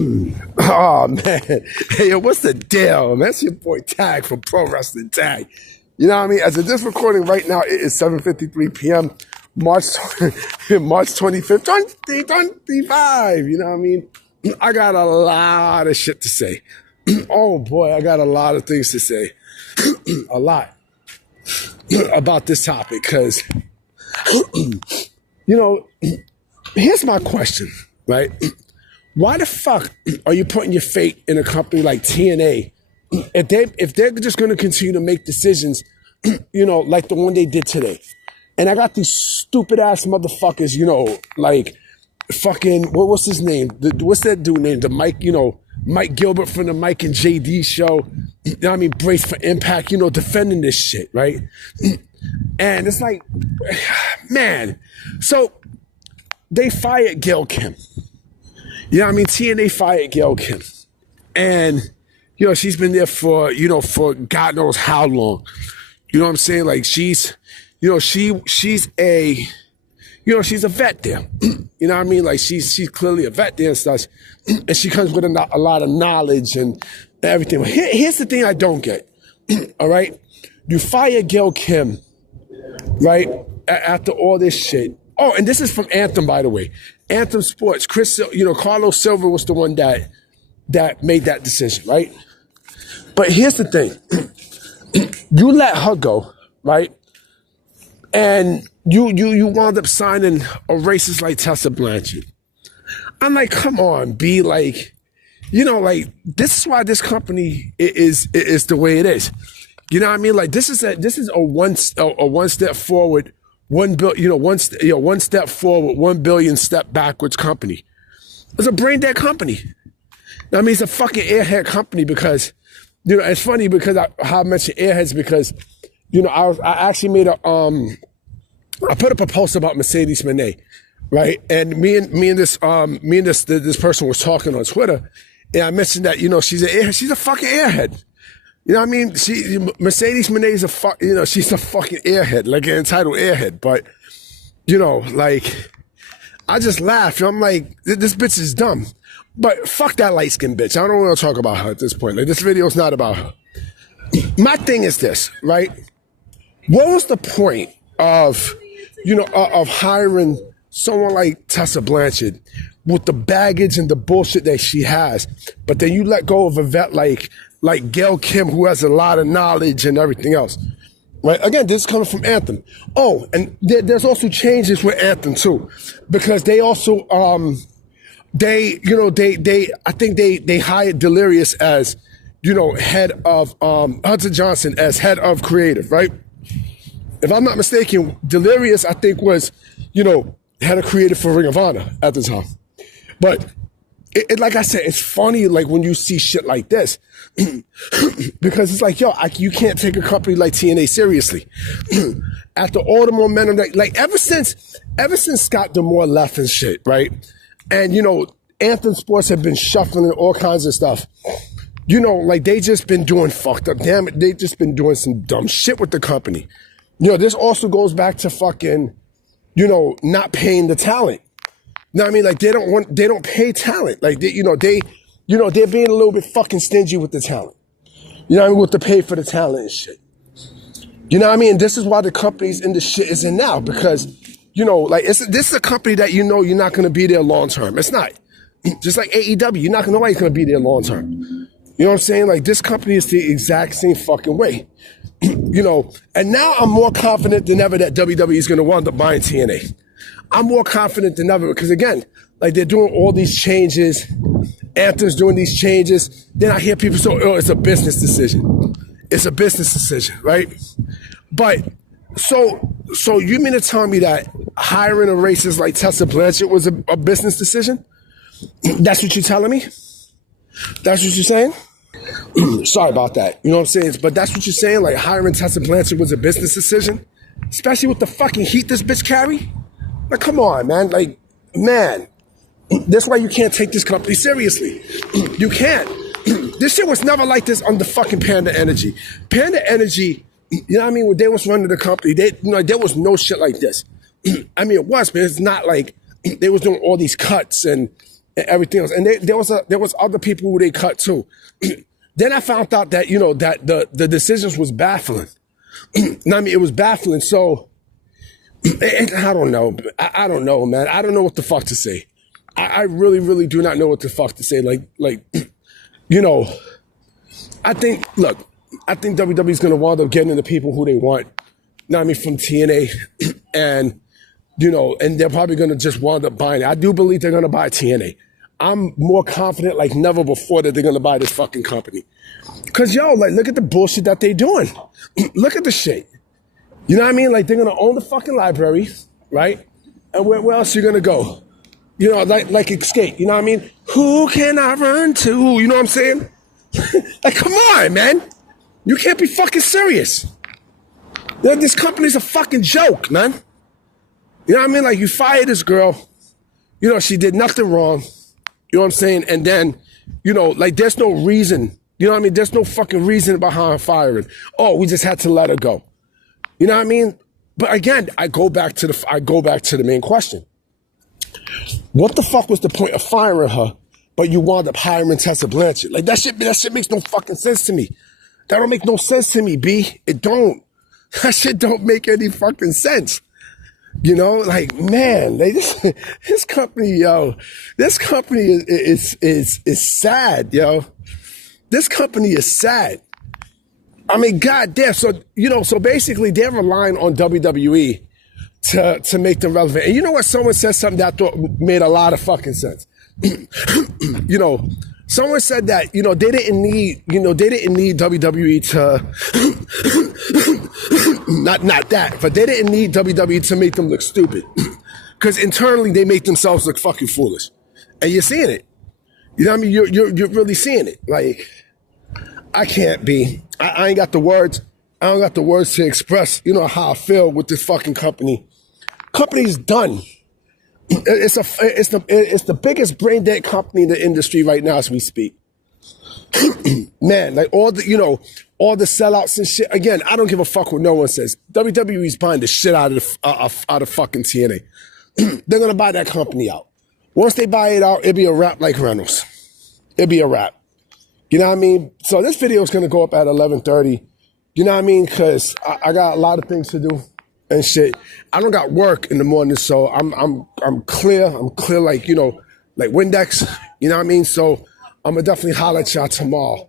Oh man, hey, yo, what's the deal? Man, that's your boy Tag from Pro Wrestling Tag. You know what I mean? As of this recording right now, it is 7:53 p.m. March March 25th, 2025. You know what I mean? I got a lot of shit to say. Oh boy, I got a lot of things to say. A lot about this topic because, you know, here's my question, right? Why the fuck are you putting your fate in a company like TNA if they're just going to continue to make decisions, you know, like the one they did today? And I got these stupid ass motherfuckers, you know, like fucking what's his name? What's that dude name? The Mike, you know, Mike Gilbert from the Mike and JD show. You know what I mean? Brace for Impact, you know, defending this shit, right? And it's like, man. So they fired Gail Kim. You know what I mean? TNA fired Gail Kim. And, you know, she's been there for, you know, for God knows how long. You know what I'm saying? Like she's, you know, she's a, you know, she's a vet there. You know what I mean? Like she's clearly a vet there and stuff. And she comes with a lot of knowledge and everything. But here's the thing I don't get. All right? You fire Gail Kim, right? After all this shit. Oh, and this is from Anthem, by the way. Anthem Sports. Carlos Silver was the one that made that decision, right? But here's the thing. You let her go, right? And you wound up signing a racist like Tessa Blanchard. I'm like, come on, B. Like, you know, like this is why this company is the way it is. You know what I mean? Like this is a one step forward, one step forward, 1 billion step backwards company. It's a brain dead company. I mean, it's a fucking airhead company because, you know, it's funny because I mentioned airheads because, you know, I actually made I put up a post about Mercedes Moné, right? And me and this person was talking on Twitter, and I mentioned that, you know, she's a fucking airhead. You know what I mean? Mercedes Moné is she's a fucking airhead, like an entitled airhead. But, you know, like, I just laugh. I'm like, this bitch is dumb. But fuck that light-skinned bitch. I don't want to talk about her at this point. Like, this video's not about her. My thing is this, right? What was the point of, you know, of hiring someone like Tessa Blanchard with the baggage and the bullshit that she has, but then you let go of a vet like Gail Kim, who has a lot of knowledge and everything else, right? Again, this is coming from Anthem. Oh, and there's also changes with Anthem too, because they also, I think they hired Delirious as, you know, head of, Hudson Johnson as head of creative, right? If I'm not mistaken, Delirious, I think, was, you know, head of creative for Ring of Honor at the time. But like I said, it's funny, like, when you see shit like this, because it's like, yo, you can't take a company like TNA seriously. After all the momentum, like ever since Scott D'Amore left and shit, right? And, you know, Anthem Sports have been shuffling all kinds of stuff. You know, like, they just been doing fucked up. Damn it, they just been doing some dumb shit with the company. You know, this also goes back to fucking, you know, not paying the talent. You know what I mean? Like, they don't pay talent. Like, they're being a little bit fucking stingy with the talent. You know what I mean? With the pay for the talent and shit. You know what I mean? This is why the company's in the shit is in now, because, you know, like, this is a company that, you know, you're not going to be there long term. It's not. Just like AEW, nobody's going to be there long term. You know what I'm saying? Like, this company is the exact same fucking way. You know, and now I'm more confident than ever that WWE is going to wind up buying TNA. I'm more confident than ever because, again, like, they're doing all these changes. Anthem's doing these changes. Then I hear people say, oh, it's a business decision. It's a business decision, right? But so you mean to tell me that hiring a racist like Tessa Blanchard was a business decision? That's what you're telling me? That's what you're saying? Sorry about that. You know what I'm saying? But that's what you're saying? Like, hiring Tessa Blanchard was a business decision? Especially with the fucking heat this bitch carry? Like, come on, man. Like, man. That's why you can't take this company seriously. You can't. This shit was never like this under fucking Panda Energy. Panda Energy, you know what I mean? When they was running the company, there was no shit like this. I mean, it was, but it's not like they was doing all these cuts and and everything else. And there was other people who they cut too. Then I found out that, that the decisions was baffling. I mean, it was baffling. So, I don't know. I don't know, man. I don't know what the fuck to say. I really, really do not know what the fuck to say. I think WWE's going to wind up getting the people who they want. I mean, from TNA. And, and they're probably going to just wind up buying it. I do believe they're going to buy TNA. I'm more confident like never before that they're going to buy this fucking company. Because, look at the bullshit that they're doing. Look at the shit. You know what I mean? Like, they're going to own the fucking libraries, right? And where else are you going to go? Like Escape. You know what I mean? Who can I run to? You know what I'm saying? Like, come on, man. You can't be fucking serious. This company's a fucking joke, man. You know what I mean? Like, you fire this girl. She did nothing wrong. You know what I'm saying? And then, there's no reason. You know what I mean? There's no fucking reason behind firing. Oh, we just had to let her go. You know what I mean? But again, I go back to the main question. What the fuck was the point of firing her, but you wound up hiring Tessa Blanchard? Like, that shit makes no fucking sense to me. That don't make no sense to me, B. It don't. That shit don't make any fucking sense. Man, this company, this company is sad, yo. This company is sad. I mean, goddamn. So, so basically they're relying on WWE to make them relevant. And you know what? Someone said something that I thought made a lot of fucking sense. Someone said that, they didn't need WWE to, not that, but they didn't need WWE to make them look stupid. Because internally they make themselves look fucking foolish. And you're seeing it. You know what I mean? You're really seeing it. Like, I can't be. I ain't got the words. I don't got the words to express, how I feel with this fucking company. Company's done. It's the biggest brain dead company in the industry right now as we speak. Man, like all the sellouts and shit. Again, I don't give a fuck what no one says. WWE's buying the shit out of fucking TNA. They're gonna buy that company out. Once they buy it out, it'll be a wrap like Reynolds. It'll be a wrap. You know what I mean? So this video is gonna go up at 11:30. You know what I mean? Because I got a lot of things to do and shit. I don't got work in the morning, so I'm clear. I'm clear like, like Windex. You know what I mean? So I'm gonna definitely holler at y'all tomorrow.